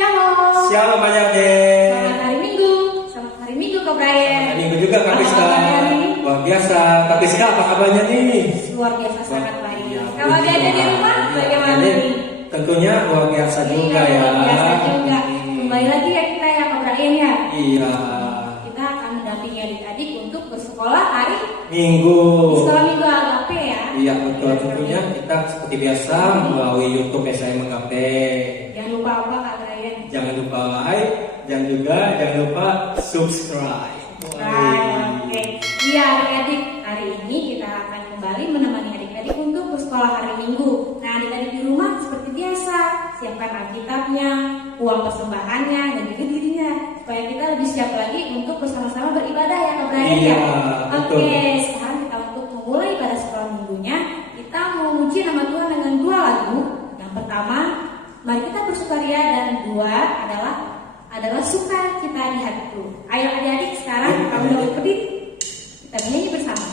Shalom. Shalom adik. Selamat hari Minggu. Selamat hari Minggu Kak Brian. Selamat Minggu juga Kak Priska. Luar biasa. Kak Priska apa kabarnya nih? Luar biasa sangat baik. Iya. Kalau dia ada di rumah bagaimana Jadi, nih? tentunya luar biasa juga ya. Luar biasa juga. Kembali lagi ya kita ya Kak Brian ya. Iya. Kita akan mendampingi adik-adik untuk bersekolah hari Minggu. sekolah Minggu Agape ya. Iya betul. Tentunya kita seperti biasa melalui YouTube SIM Agape. Jangan lupa apa Kak Brian? Jangan lupa like dan juga jangan lupa subscribe. Oke. Iya adik-adik, hari ini kita akan kembali menemani adik-adik untuk bersekolah hari Minggu. Nah adik-adik di rumah seperti biasa, siapkan Alkitabnya, uang persembahannya, dan juga dirinya supaya kita lebih siap lagi untuk bersama-sama beribadah ya Kak Brian Iya, ya. betul. Oke, sekarang kita untuk memulai pada sekolah minggunya, kita mau memuji nama Tuhan dengan 2 lagu. Yang pertama, mari kita bersukaria, dan 2 adalah sukacita di hatiku. Ayo adik-adik sekarang kamu dapat berdiri, kita bernyanyi bersama.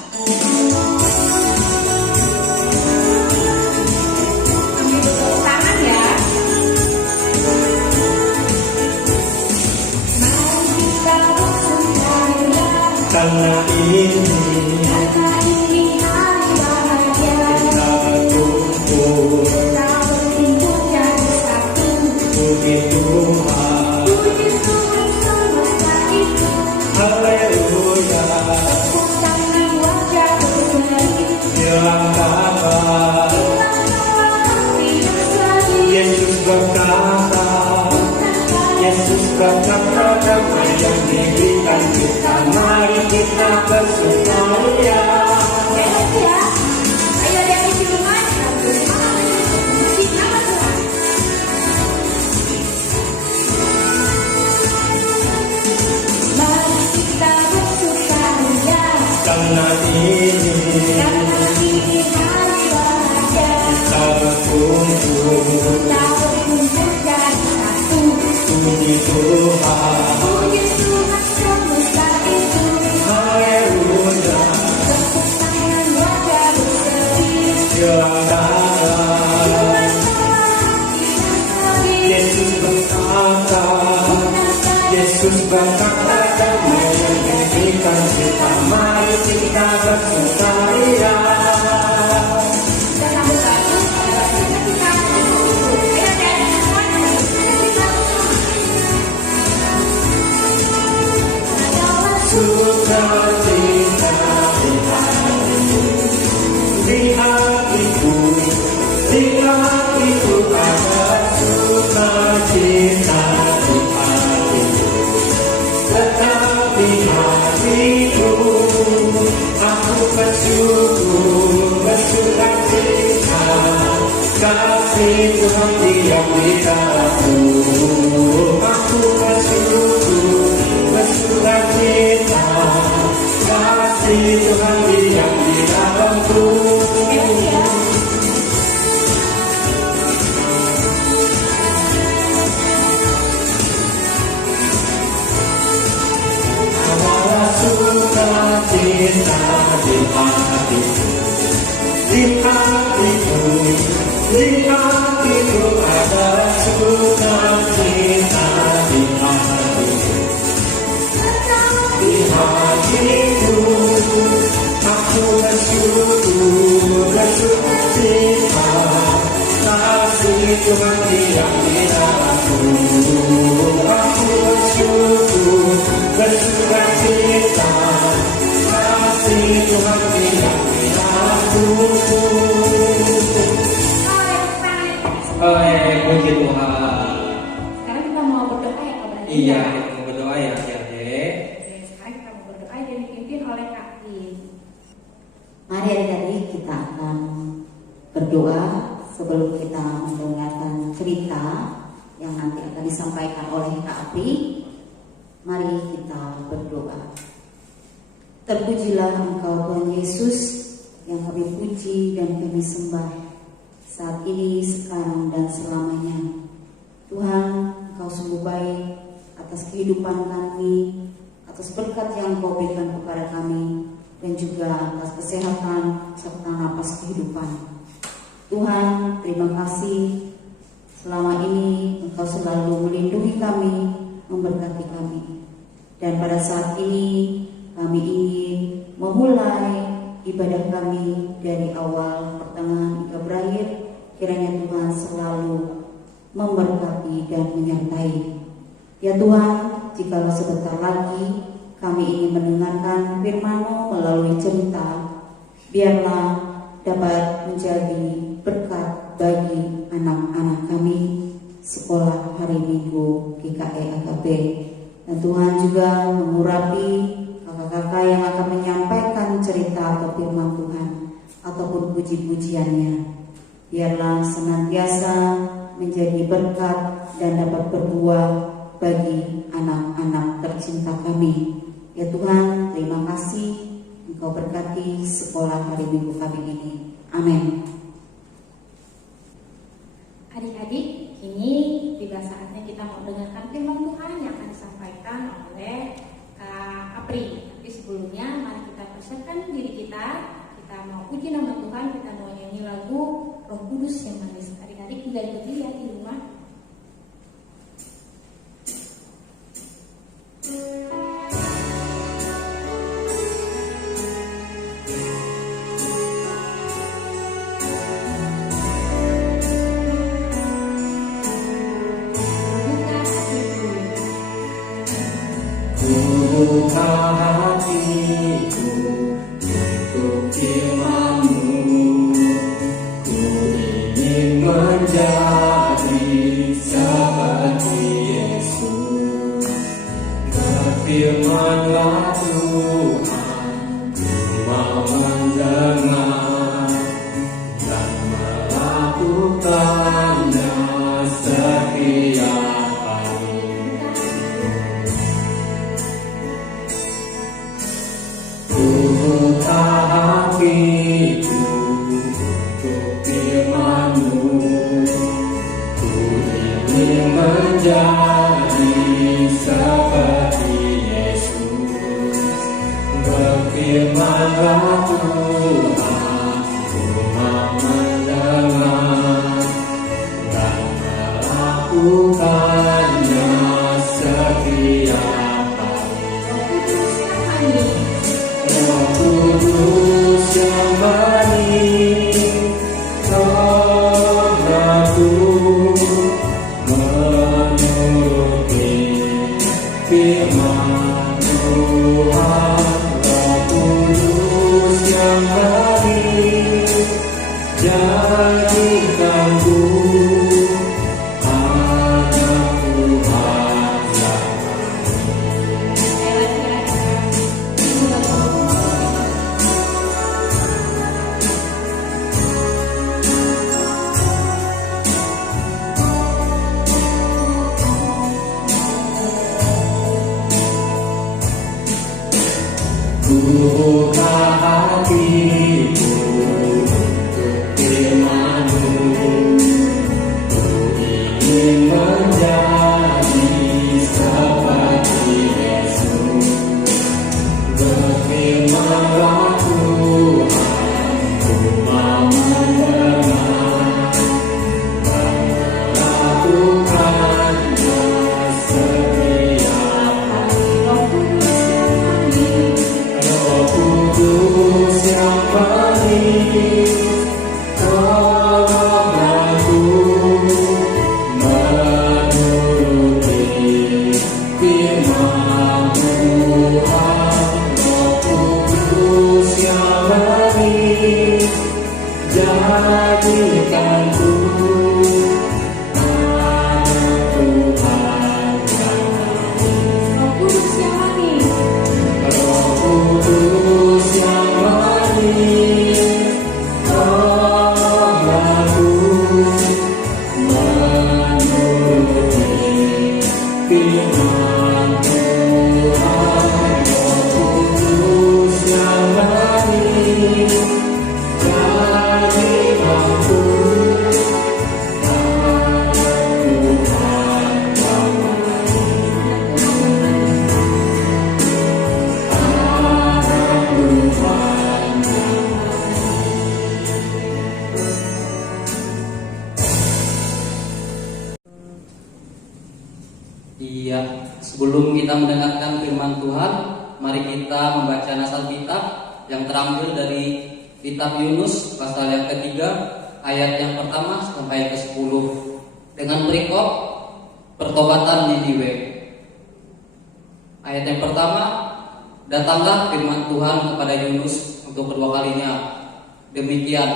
Ambil tepuk tangan ya. Mari kita bersukaria, Karena ini karena ini hari bahagia. kita berkumpul Kita berkumpul jadi satu. puji Tuhan. Puji Tuhan semesta itu. Haleluya. Tepuk tangan wajah berseri. Bilang kabar Bilang bahwa hati berseri. Yesus berkata, Yesus berkata, damai yang diberikan kita, mari kita bersukaria. Beres ya. Ayo dari di rumah kita bersemangat memuji nama Tuhan. Mari kita bersukaria, Karena ini karena ini hari bahagia. kita berkumpul Kita berkumpul jadi satu. puji Tuhan. Puji Tuhan semesta itu. Haleluya. Tepuk tangan wajah berseri. Bilang kabar Tuhan telah hati berseri. Yesus berkata, Yesus berkata, damai yang diberikan kita, mari kita bersukaria. Kita sambut lagi pada lagunya kita berkumpul. Ayo dari semuanya kita adalah Sukacita di hatiku, di hatiku, di hatiku ada sukacita di hatiku. Tetapi hatiku, aku bersyukur, bersukacita, kasih Tuhan diam di dalamku. Aku bersyukur, bersukacita, kasih Tuhan diam di dalamku. ya. Ada sukacita di hatiku, di hatiku, di hatiku ada sukacita di hatiku. Di hatiku, aku bersyukur, bersukacita, kasih Tuhan diam di dalamku. Aku bersyukur, bersukacita, kasih Tuhan diam di dalamku. Puji Tuhan. Sekarang kita mau berdoa ya Kak Brian. Iya, kita mau berdoa ya adik-adik. Oke, sekarang kita mau berdoa dan dipimpin oleh Kak Im. Mari adik-adik kita akan berdoa sebelum kita mendengarkan cerita yang nanti akan disampaikan oleh Kak Apri. Mari kita berdoa. Terpujilah Engkau Tuhan Yesus yang kami puji dan kami sembah saat ini, sekarang, dan selamanya. Tuhan, Engkau sungguh baik atas kehidupan kami, atas berkat yang Engkau berikan kepada kami, dan juga atas kesehatan serta napas kehidupan. Tuhan, terima kasih selama ini Engkau selalu melindungi kami, memberkati kami. Dan pada saat ini kami ingin memulai ibadah kami dari awal, pertengahan hingga berakhir. Kiranya Tuhan selalu memberkati dan menyertai. Ya Tuhan, jika sebentar lagi kami ingin mendengarkan firman-Mu melalui cerita, biarlah dapat menjadi berkat bagi anak-anak kami sekolah hari Minggu GKE AKB. Dan Tuhan juga mengurapi kakak-kakak yang akan menyampaikan cerita atau firman Tuhan ataupun puji-pujiannya. Biarlah senantiasa menjadi berkat dan dapat berbuah bagi anak-anak tercinta kami. Ya Tuhan, terima kasih Engkau berkati sekolah hari Minggu kami ini. Amin. Adik-adik, kini tiba saatnya kita mau dengarkan firman Tuhan yang akan disampaikan oleh Kak Apri. Tapi sebelumnya mari kita persiapkan diri kita. Kita mau puji nama Tuhan, kita mau nyanyi lagu Roh Kudus yang manis. Adik-adik tinggal ikut ya di rumah. Buka hatiku untuk firman-Mu, ku ingin menjadi seperti Yesus. Berfirman-Lah Tuhan, ku mau mendengar dan melakukannya setiap hari. Buka hatiku untuk firman-Mu, ku ingin menjadi seperti Yesus. Berfirman-Lah Tuhan, ku mau mendengar dan melakukannya setiap hari. Roh Kudus yang manis, roh-Ku menuruti firman Tuhan. Roh Kudus yang manis, jadikanku anak Tuhan yang buka hatiku untuk firman-Mu, ku ingin menjadi seperti Yesus. Berfirman-Lah Tuhan, ku mau mendengar dan melakukannya setiap hari. Roh Kudus yang Iya, sebelum kita mendengarkan firman Tuhan, mari kita membaca nas Alkitab yang terambil dari kitab Yunus pasal yang ketiga, ayat yang pertama sampai ke-10 dengan perikop pertobatan Niniwe. Ayat yang pertama, datanglah firman Tuhan kepada Yunus untuk kedua kalinya. Demikian,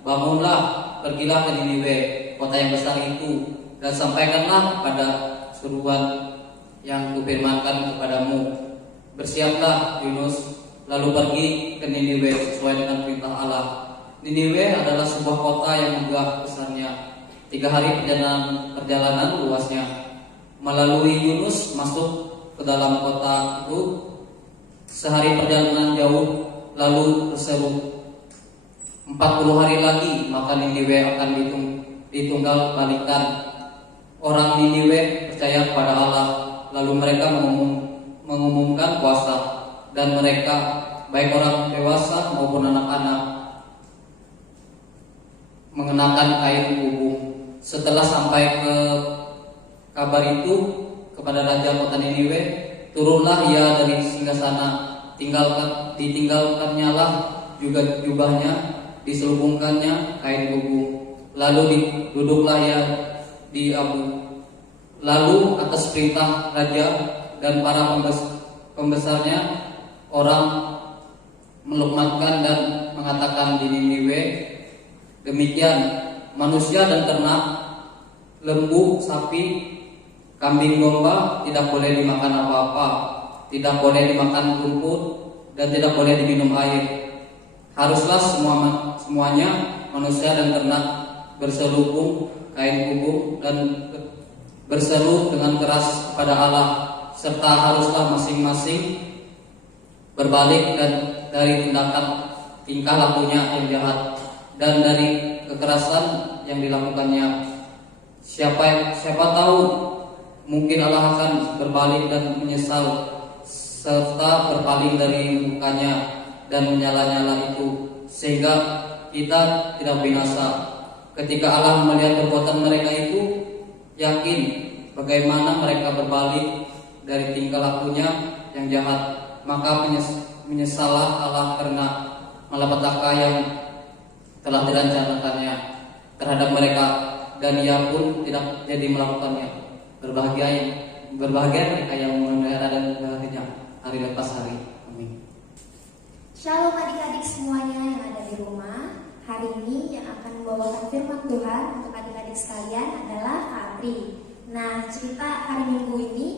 bangunlah, pergilah ke Niniwe, kota yang besar itu, dan sampaikanlah pada seruan yang kupirmankan kepadamu. Bersiaplah Yunus, lalu pergi ke Niniwe sesuai dengan perintah Allah. Niniwe adalah sebuah kota yang megah besarnya, 3 hari perjalanan luasnya. Melalui Yunus masuk ke dalam kota itu, sehari perjalanan jauh, lalu berseru 40 hari lagi maka Niniwe akan ditunggal balikan. Orang Niniwe percaya kepada Allah, lalu mereka mengumumkan puasa, dan mereka baik orang dewasa maupun anak-anak mengenakan kain bubung. Setelah sampai ke kabar itu kepada raja kota Niniwe, turunlah ia dari singgasana, ditinggalkannya lah juga jubahnya, diselubungkannya kain bubung, lalu duduklah ia di abu. Lalu atas perintah raja dan para pembesarnya, orang melukmatkan dan mengatakan di Niniwe, demikian manusia dan ternak, lembu, sapi, kambing, domba tidak boleh dimakan apa-apa, tidak boleh dimakan rumput, dan tidak boleh diminum air. Haruslah semuanya manusia dan ternak berselubung kain bubung dan berseru dengan keras kepada Allah, serta haruslah masing-masing berbalik dan dari tingkah lakunya yang jahat dan dari kekerasan yang dilakukannya. Siapa tahu mungkin Allah akan berbalik dan menyesal serta berpaling dari mukanya dan menyala-nyala itu, sehingga kita tidak binasa. Ketika Allah melihat perbuatan mereka itu, yakin bagaimana mereka berbalik dari tingkah lakunya yang jahat, maka menyesallah Allah karena malapetaka yang telah direncanakannya terhadap mereka, dan ia pun tidak jadi melakukannya. Berbahagia mereka yang memelihara dan menjaganya hari lepas hari. Amin. Shalom adik-adik semuanya yang ada di rumah. Hari ini yang akan membawakan firman Tuhan untuk adik-adik sekalian adalah Kak Apri. Nah, cerita hari Minggu ini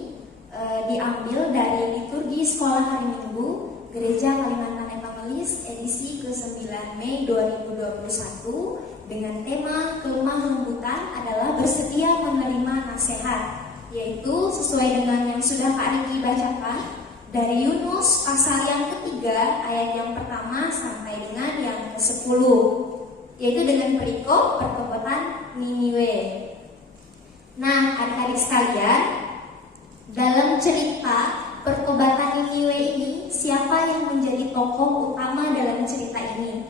diambil dari liturgi sekolah hari Minggu Gereja Kalimantan Evangelis edisi ke-9 Mei 2021 dengan tema kelemah lembutan adalah bersedia menerima nasihat, yaitu sesuai dengan yang sudah Kak Riki bacakan dari Yunus pasal yang ketiga ayat yang pertama sampai dengan yang ke-10, yaitu dengan perikop pertobatan Niniwe. Nah, adik-adik sekalian, dalam cerita pertobatan Niniwe ini, siapa yang menjadi tokoh utama dalam cerita ini?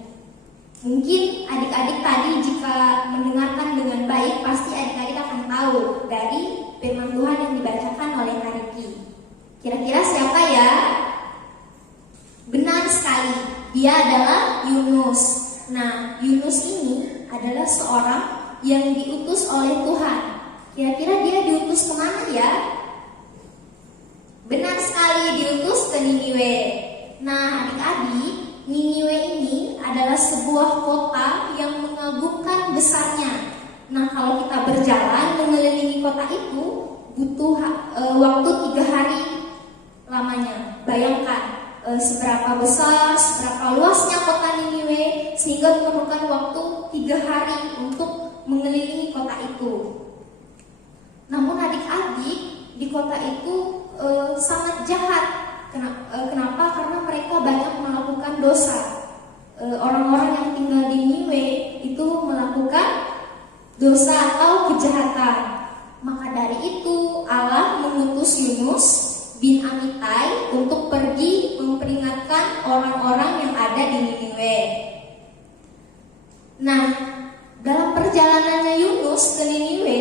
Mungkin adik-adik tadi jika mendengarkan dengan baik, pasti adik-adik akan tahu dari firman Tuhan yang dibacakan oleh Kak Riki. Kira-kira siapa ya? Benar sekali, dia adalah Yunus. Nah, Yunus ini adalah seorang yang diutus oleh Tuhan. Kira-kira dia diutus kemana ya? Benar sekali, diutus ke Niniwe. Nah, adik-adik, Niniwe ini adalah sebuah kota yang mengagumkan besarnya. Nah, kalau kita berjalan mengelilingi kota itu butuh waktu 3 hari lamanya. Bayangkan seberapa besar, seberapa luasnya kota Niniwe, sehingga memerlukan waktu 3 hari untuk mengelilingi kota itu. Namun adik-adik, di kota itu sangat jahat. Kenapa? Karena mereka banyak melakukan dosa. Orang-orang yang tinggal di Niniwe itu melakukan dosa atau kejahatan. Maka dari itu Allah mengutus Yunus bin Amitai untuk pergi memperingatkan orang-orang yang ada di Niniwe. Nah, dalam perjalanannya Yunus ke Niniwe,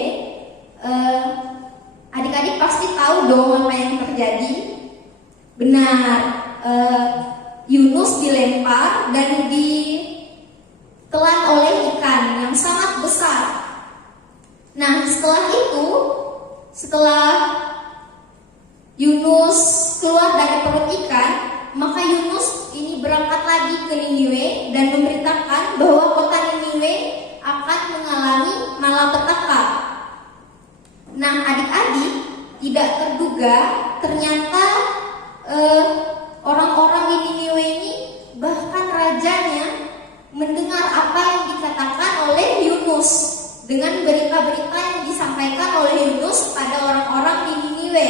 adik-adik pasti dong apa yang terjadi? Benar, Yunus dilempar dan ditelan oleh ikan yang sangat besar. Nah, setelah Yunus keluar dari perut ikan, maka Yunus ini berangkat lagi ke Niniwe dan memberitakan bahwa kota Niniwe akan mengalami malapetaka. Nah, adik-adik, tidak terduga ternyata orang-orang di Niniwe ini, bahkan rajanya, mendengar apa yang dikatakan oleh Yunus dengan berita-berita yang disampaikan oleh Yunus pada orang-orang di Niniwe.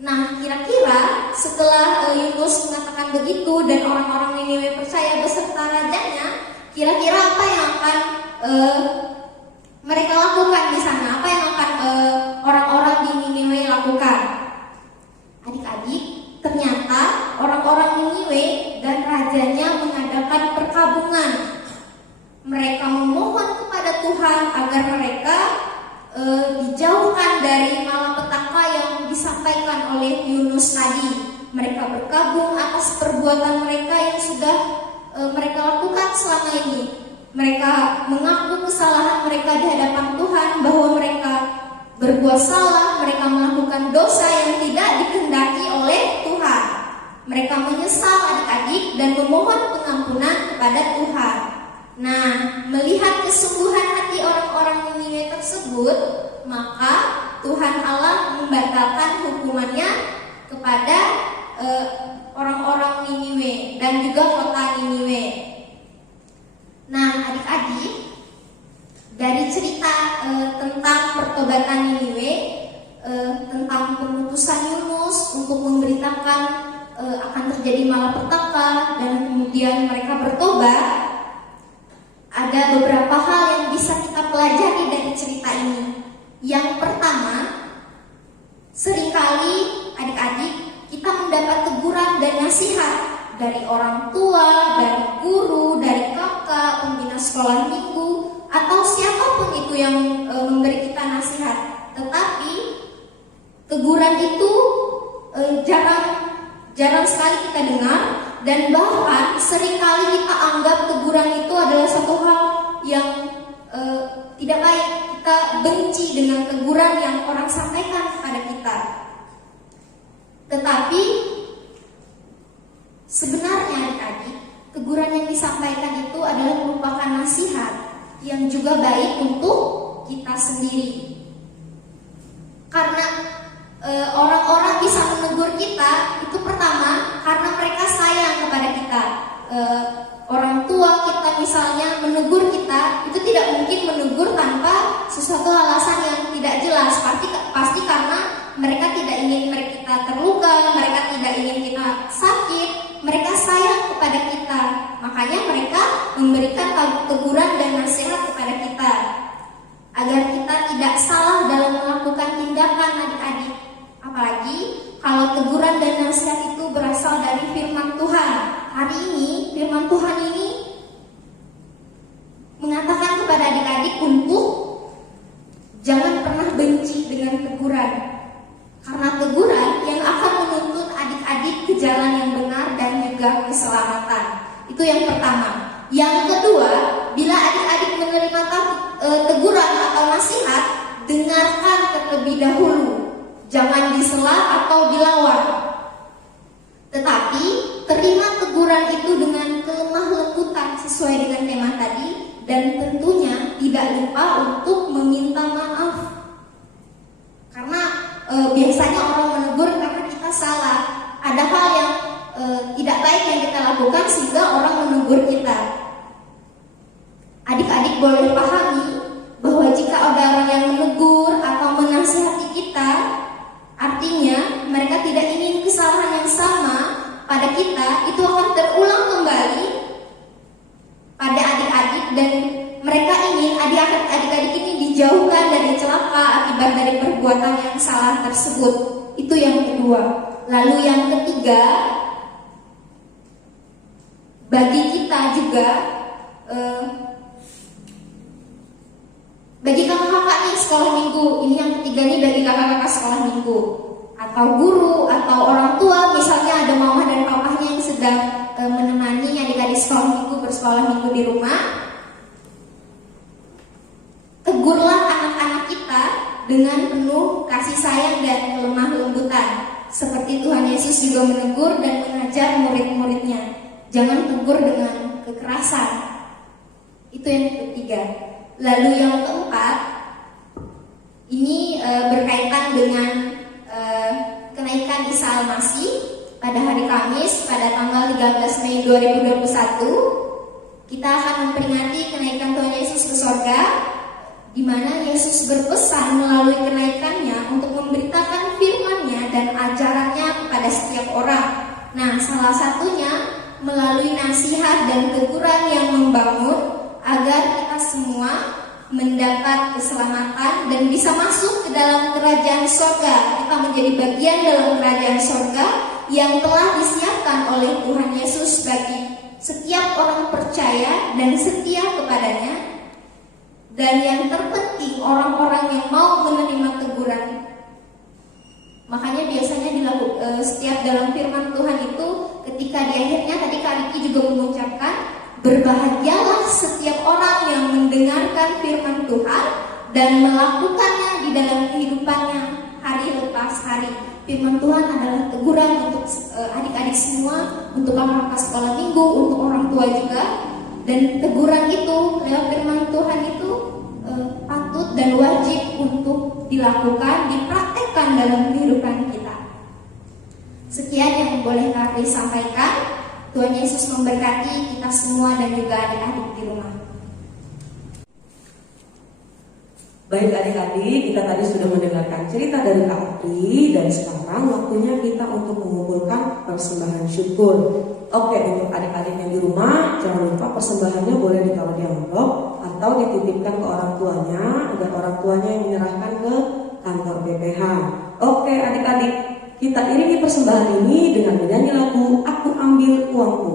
Nah, kira-kira setelah Yunus mengatakan begitu dan orang-orang Niniwe percaya beserta rajanya, kira-kira apa yang akan mereka lakukan di sana? Apa yang akan orang-orang di Niniwe lakukan? Adik-adik, ternyata orang-orang Niniwe dan rajanya mengadakan perkabungan. Mereka memohon kepada Tuhan agar mereka dijauhkan dari malapetaka yang disampaikan oleh Yunus tadi. Mereka berkabung atas perbuatan mereka yang sudah mereka lakukan selama ini. Mereka mengaku kesalahan mereka di hadapan Tuhan, bahwa mereka berbuat salah, mereka melakukan dosa yang tidak dikehendaki oleh Tuhan. Mereka menyesal adik-adik dan memohon pengampunan kepada Tuhan. Nah, melihat kesungguhan hati orang-orang Niniwe tersebut, maka Tuhan Allah membatalkan hukumannya kepada orang-orang Niniwe dan juga kota Niniwe. Nah, adik-adik, dari cerita tentang pertobatan Niniwe, tentang pemutusan Yunus untuk memberitakan akan terjadi malapetaka dan kemudian mereka bertobat, ada beberapa hal yang bisa kita pelajari dari cerita ini. Yang pertama, seringkali adik-adik kita mendapat teguran dan nasihat dari orang tua, dari guru, dari kakak, pembina sekolah minggu, atau siapapun itu yang memberi kita nasihat. Tetapi teguran itu jarang sekali kita dengar, dan bahkan seringkali kita anggap teguran itu adalah satu hal yang tidak baik. Kita benci dengan teguran yang orang sampaikan kepada kita. Tetapi sebenarnya adik-adik, teguran yang disampaikan itu adalah merupakan nasihat yang juga baik untuk kita sendiri. Karena orang-orang bisa menegur kita itu pertama karena mereka sayang kepada kita. Orang tua kita misalnya menegur kita, itu tidak mungkin menegur tanpa sesuatu alasan yang tidak jelas. Pasti karena mereka tidak ingin kita terluka, mereka tidak ingin kita sakit, mereka sayang kepada kita. Makanya mereka memberikan teguran dan nasihat kepada kita agar kita tidak salah dalam melakukan tindakan, adik-adik. Apalagi kalau teguran dan nasihat itu berasal dari firman Tuhan. Hari ini firman Tuhan ini mengatakan kepada adik-adik untuk jangan pernah benci dengan teguran, karena teguran yang akan menuntun adik-adik ke jalan yang benar dan juga keselamatan. Itu yang pertama. Yang kedua, bila adik-adik menerima teguran atau nasihat, dengarkan terlebih dahulu. Jangan disela atau dilawan. Tetapi terima teguran itu dengan kelemah lembutan sesuai dengan tema tadi, dan tentunya tidak lupa untuk meminta maaf. Karena biasanya orang menegur karena kita salah. Ada hal yang tidak baik yang kita lakukan sehingga orang menegur kita. Adik-adik boleh pahami bahwa jika ada orang yang menegur atau menasihati kita, artinya mereka tidak ingin kesalahan yang sama pada kita itu akan terulang kembali pada adik-adik, dan mereka ingin adik-adik ini dijauhkan dari celaka akibat dari perbuatan yang salah tersebut. Itu yang kedua. Lalu yang ketiga, bagi kita juga, bagi kakak-kakak nih sekolah minggu, ini yang ketiga nih bagi kakak-kakak sekolah minggu. atau guru atau orang tua, misalnya ada mama dan papahnya yang sedang menemani adik-adik sekolah minggu bersekolah minggu di rumah, tegurlah anak-anak kita dengan penuh kasih sayang dan lemah lembutan, seperti Tuhan Yesus juga menegur dan mengajar murid-muridnya. Jangan tegur dengan kekerasan. Itu yang ketiga. Lalu yang keempat, ini berkaitan dengan kenaikan Isa Al-Masih pada hari Kamis pada tanggal 13 Mei 2021. Kita akan memperingati kenaikan Tuhan Yesus ke sorga, di mana Yesus berpesan melalui kenaikannya untuk memberitakan firman-Nya dan ajarannya kepada setiap orang. Nah, salah satunya melalui nasihat dan teguran yang membangun agar kita semua mendapat keselamatan dan bisa masuk ke dalam kerajaan sorga. Kita menjadi bagian dalam kerajaan sorga yang telah disiapkan oleh Tuhan Yesus bagi setiap orang percaya dan setia kepadanya. Dan yang terpenting, orang-orang yang mau menerima teguran. Makanya biasanya setiap dalam firman Tuhan itu, ketika di akhirnya tadi Kak Riki juga mengucapkan, berbahagialah setiap orang yang mendengarkan firman Tuhan dan melakukannya di dalam kehidupannya hari lepas hari. Firman Tuhan adalah teguran untuk adik-adik semua, untuk kakak-kakak sekolah minggu, untuk orang tua juga. Dan teguran itu lewat firman Tuhan itu patut dan wajib untuk dilakukan, dipraktekkan dalam kehidupan kita. Sekian yang boleh kami sampaikan. Tuhan Yesus memberkati kita semua dan juga adik-adik di rumah. Baik adik-adik, kita tadi sudah mendengarkan cerita dari Kak Apri, dan sekarang waktunya kita untuk mengumpulkan persembahan syukur. Oke, untuk adik-adik yang di rumah, jangan lupa persembahannya boleh ditaruh di amplop atau dititipkan ke orang tuanya, agar orang tuanya yang menyerahkan ke kantor BPH. Oke adik-adik, kita iringi persembahan ini dengan menyanyi lagu Aku Ambil Uangku.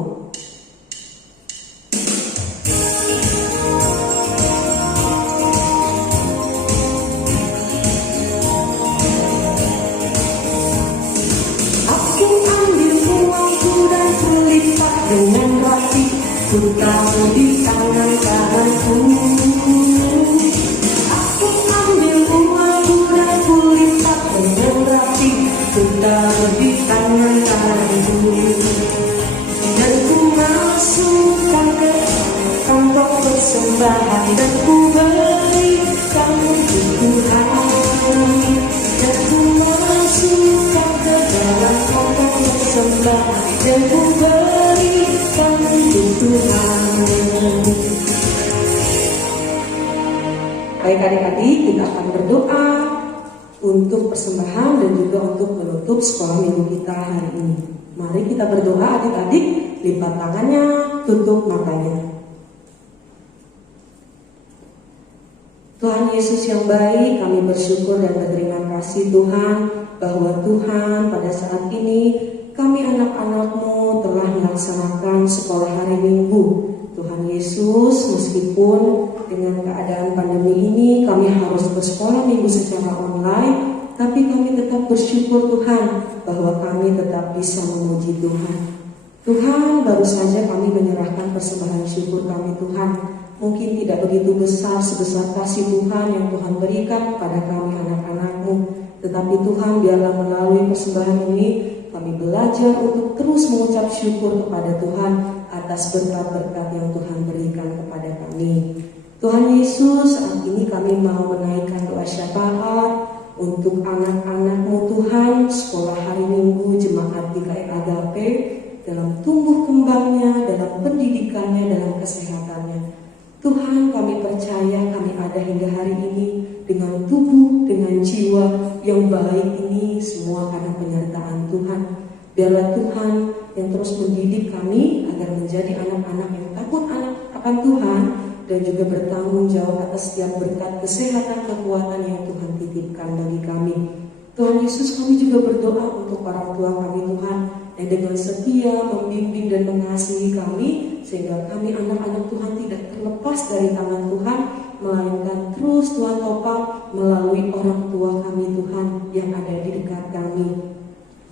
Aku ambil uangku dan kulipat dengan rapi, ku taruh di tangan kananku. Aku ambil uangku dan kulipat dengan rapi, ku taruh di tangan kananku. Dan ku masukkan ke kantong persembahan, dan ku berikan untuk Tuhan. Dan ku masukkan ke dalam kantong persembahan, dan ku berikan untuk Tuhan. Baik adik-adik, kita akan berdoa untuk persembahan dan juga untuk menutup sekolah minggu kita hari ini. Mari kita berdoa adik-adik, lipat tangannya, tutup matanya. Tuhan Yesus yang baik, kami bersyukur dan berterima kasih Tuhan, bahwa Tuhan pada saat ini kami anak-anak-Mu telah melaksanakan sekolah hari Minggu. Tuhan Yesus, meskipun dengan keadaan pandemi ini kami harus bersekolah minggu secara online, tapi kami tetap bersyukur Tuhan bahwa kami tetap bisa memuji Tuhan. Tuhan, baru saja kami menyerahkan persembahan syukur kami Tuhan. Mungkin tidak begitu besar sebesar kasih Tuhan yang Tuhan berikan kepada kami anak-anak-Mu, tetapi Tuhan biarlah melalui persembahan ini kami belajar untuk terus mengucap syukur kepada Tuhan atas berkat-berkat yang Tuhan berikan kepada kami. Tuhan Yesus, saat ini kami mau menaikkan doa syafaat untuk anak-anak-Mu Tuhan, sekolah hari Minggu Jemaat GKI Agape, dalam tumbuh kembangnya, dalam pendidikannya, dalam kesehatannya. Tuhan, kami percaya kami ada hingga hari ini dengan tubuh, dengan jiwa yang baik ini semua karena penyertaan Tuhan. Biarlah Tuhan yang terus mendidik kami agar menjadi anak-anak yang takut akan Tuhan dan juga bertanggung jawab atas setiap berkat kesehatan kekuatan yang Tuhan titipkan bagi kami. Tuhan Yesus, kami juga berdoa untuk orang tua kami Tuhan yang dengan setia membimbing dan mengasihi kami, sehingga kami anak-anak Tuhan tidak terlepas dari tangan Tuhan melainkan terus Tuhan topang melalui orang tua kami Tuhan yang ada di dekat kami.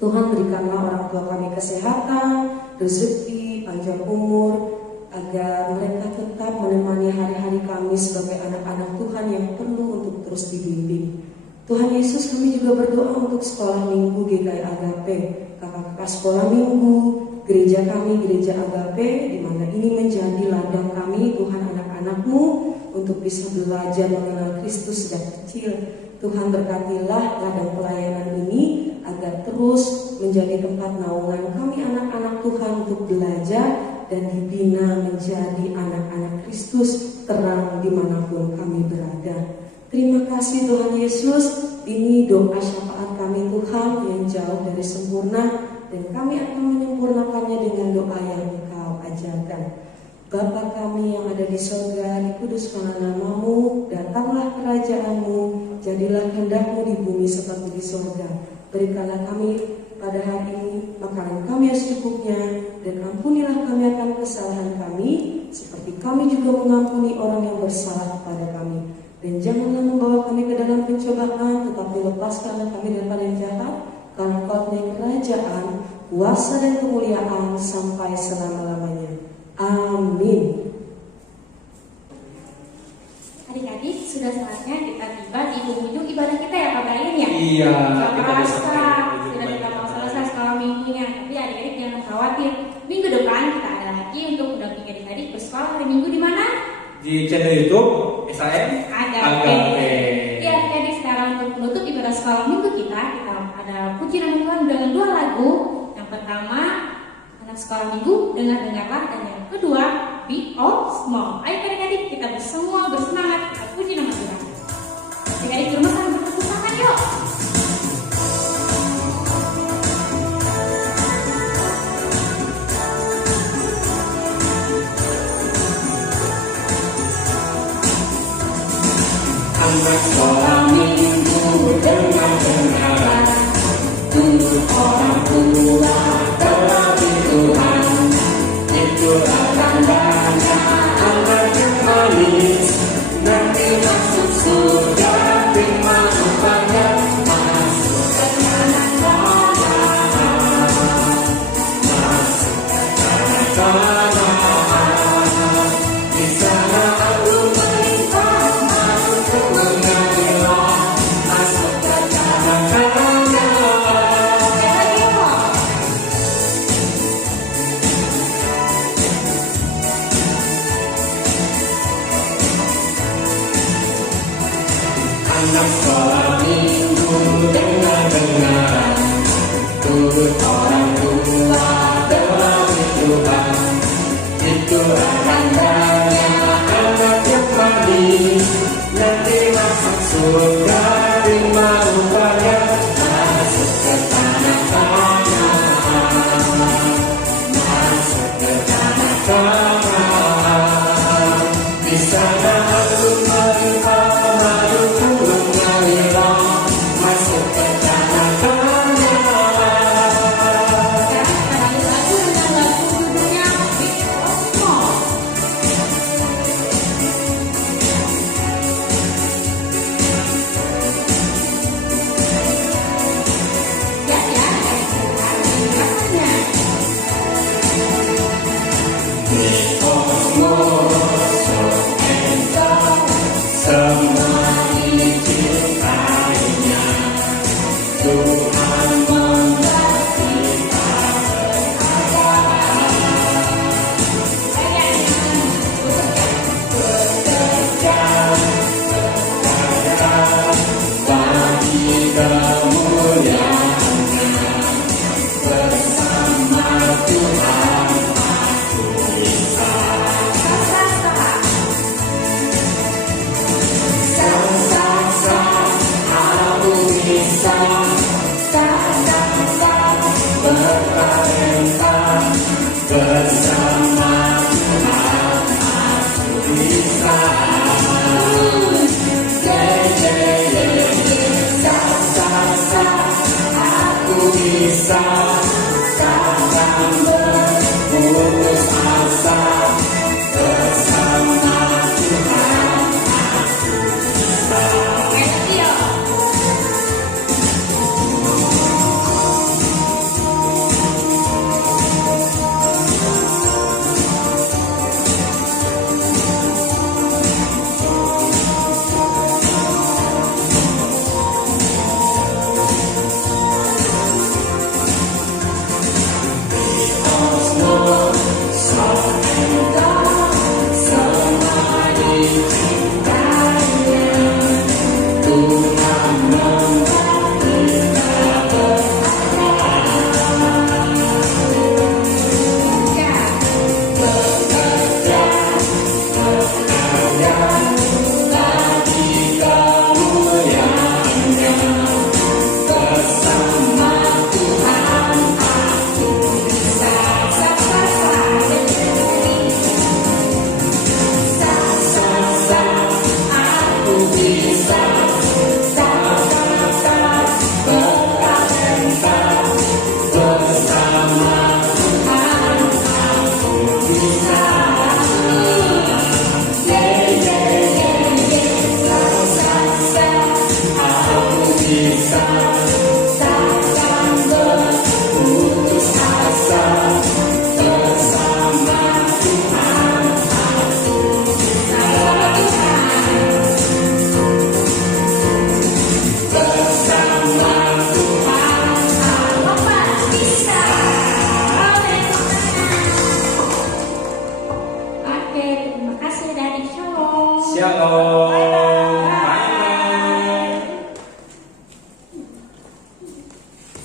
Tuhan berikanlah orang tua kami kesehatan, rezeki, panjang umur, agar mereka tetap menemani hari-hari kami sebagai anak-anak Tuhan yang perlu untuk terus dibimbing. Tuhan Yesus, kami juga berdoa untuk sekolah minggu GKI Agape, kakak-kakak sekolah minggu, gereja kami, gereja Agape, di mana ini menjadi ladang kami, Tuhan, anak-anak-Mu, untuk bisa belajar mengenal Kristus sejak kecil. Tuhan berkatilah ladang pelayanan ini agar terus menjadi tempat naungan kami anak-anak Tuhan untuk belajar dan dibina menjadi anak-anak Kristus terang dimanapun kami berada. Terima kasih Tuhan Yesus, ini doa syafaat kami Tuhan yang jauh dari sempurna, dan kami akan menyempurnakannya dengan doa yang Engkau ajarkan. Bapa kami yang ada di sorga, dikuduskanlah nama-Mu, datanglah kerajaan-Mu, jadilah kehendak-Mu di bumi seperti di sorga. Berikanlah kami pada hari ini makanan kami yang secukupnya, dan ampunilah kami akan kesalahan kami, seperti kami juga mengampuni orang yang bersalah kepada kami. Dan janganlah membawa kami ke dalam pencobaan, tetapi lepaskanlah kami daripada yang jahat, karena Engkau punya kerajaan, kuasa dan kemuliaan sampai selama-lamanya. Amin. Adik-adik, sudah saatnya kita tiba di penghujung ibadah kita ya Pak Brian ya? Iya, Gak kita kerasa, sampai sudah kita mau selesai sekolah minggunya. Tapi adik-adik jangan khawatir, minggu depan kita ada lagi untuk mendampingi adik-adik bersekolah hari minggu di mana? Di channel YouTube SAM Agape. Ya adik-adik, sekarang untuk menutup ibadah sekolah minggu kita ada puji nama Tuhan dengan 2 lagu. Yang pertama, anak sekolah minggu, dengar-dengarlah, dan yang kedua, Big or Small. Ayo adik-adik, kita semua bersemangat, kita puji nama Tuhan. Adik-adik di rumah saling bertepuk tangan yuk. Anak sekolah minggu dengar-dengarlah, untuk orang tua terlebih Tuhan, itulah tandanya anak yang manis, nanti masuk surga, terima upahnya, masuk ke tanah-tanah, masuk ke tanah-tanah, di sana aku melihat aku mengalah, masuk ke tanah-tanah. Anak sekolah minggu dengar-dengar, turut orang tua terlebih Tuhan, itulah tandanya anak yang manis, nanti masuk surga, terima upahnya, masuk ke tanah-tanah, masuk ke tanah-tanah, di sana aku melihat madu turun mengalir, masuk ke tanah-tanah. Sekarang kita lanjut dengan lagu judulnya Big or Small. Ya, dengarnya. Semua dicintainya, Tuhan membuat kita bekerja bagi kemuliaan-Nya, bersama Tuhan aku bisa. Bersama Tuhan aku bisa. Sa, aku bisa. Takkan berputus asa.